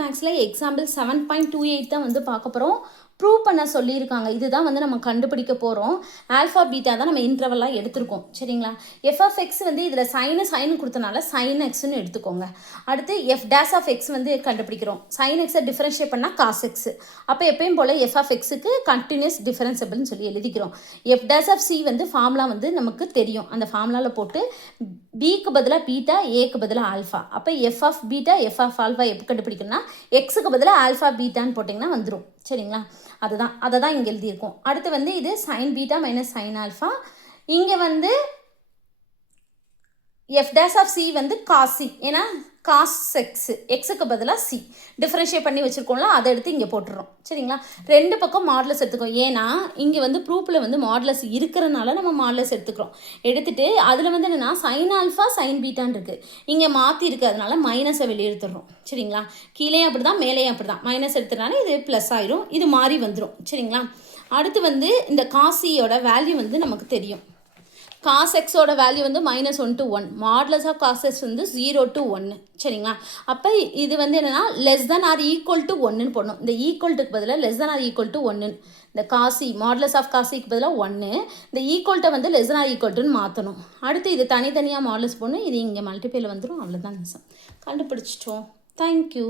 மேக்ஸில் எக்ஸாம்பிள் 7.28 தான் வந்து பார்க்க போகிறோம். ப்ரூவ் பண்ண சொல்லியிருக்காங்க. இதுதான் வந்து நம்ம கண்டுபிடிக்க போகிறோம். ஆல்ஃபா பீட்டா தான் நம்ம இன்டர்வலாக எடுத்திருக்கோம். சரிங்களா? எஃப் ஆஃப் எக்ஸ் வந்து இதில் சைன் கொடுத்தனால சைன் எக்ஸ்ன்னு எடுத்துக்கோங்க. அடுத்து எஃப் டேஸ் ஆஃப் எக்ஸ் வந்து கண்டுபிடிக்கிறோம். சைன் எக்ஸை டிஃபரன்ஷியேட் பண்ணால் காஸ் எக்ஸ். அப்போ எப்பயும் போல் எஃப் ஆஃப் எக்ஸுக்கு கண்டினியூஸ் டிஃபரன்சபிள்னு சொல்லி எழுதிக்கிறோம். எஃப் டேஸ் ஆஃப் சி வந்து ஃபார்முலா வந்து நமக்கு தெரியும். அந்த ஃபார்முலாவில் போட்டு பிக்கு பதிலாக பீட்டா, ஏக்கு பதிலாக ஆல்ஃபா. அப்போ f of beta, f of alpha எப்போ கண்டுபிடிக்கணும்னா எக்ஸுக்கு பதிலாக ஆல்ஃபா பீட்டான்னு போட்டிங்கன்னா வந்துடும். சரிங்களா? அதை தான் இங்கே எழுதியிருக்கோம். அடுத்து வந்து இது sign beta minus sign alpha. இங்கே வந்து எஃப் டேஸ் ஆஃப் சி வந்து காஸ் சி, ஏன்னா காஸ் எக்ஸு, எக்ஸுக்கு பதிலாக சி டிஃப்ரென்ஷியேட் பண்ணி வச்சுருக்கோம்ல, அதை எடுத்து இங்கே போட்டுடுறோம். சரிங்களா? ரெண்டு பக்கம் மாடுலஸ் எடுத்துக்கோம். ஏன்னா இங்கே வந்து ப்ரூஃபில் வந்து மாடுலஸ் இருக்கிறனால நம்ம மாடுலஸ் எடுத்துக்கிறோம். எடுத்துகிட்டு அதில் வந்து என்னென்னா சைன் ஆல்ஃபா சைன் பீட்டான் இருக்குது, இங்கே மாற்றி இருக்குது, அதனால மைனஸை வெளியே எடுத்துடுறோம். சரிங்களா? கீழேயும் அப்படி தான், மேலேயும் அப்படி தான். மைனஸ் எடுத்துனால இது ப்ளஸ் ஆயிரும், இது மாறி வந்துடும். சரிங்களா? அடுத்து வந்து இந்த காசியோட வேல்யூ வந்து நமக்கு தெரியும். காஸ் எக்ஸோட வேல்யூ வந்து -1 to 1. Modulus of cos x வந்து 0 to 1. சரிங்களா? அப்போ இது வந்து என்னென்னா less than or equal to 1ன்னு போடணும். இந்த ஈக்குவல்ட்டுக்கு பதிலாக less than or equal to 1. இந்த காசி மாடுலஸ் ஆஃப் காசிக்கு பதிலாக 1, இந்த ஈக்குவல்ட்டை வந்து லெஸ் தென் ஆர் ஈக்குவல் டுன்னு மாற்றணும். அடுத்து இது தனித்தனியாக மாடுலஸ் போடணும். இது இங்கே மல்டிப்ளேல வந்துடும். அவ்வளோதான் நிமிஷம் கண்டுபிடிச்சிட்டோம். தேங்க்யூ.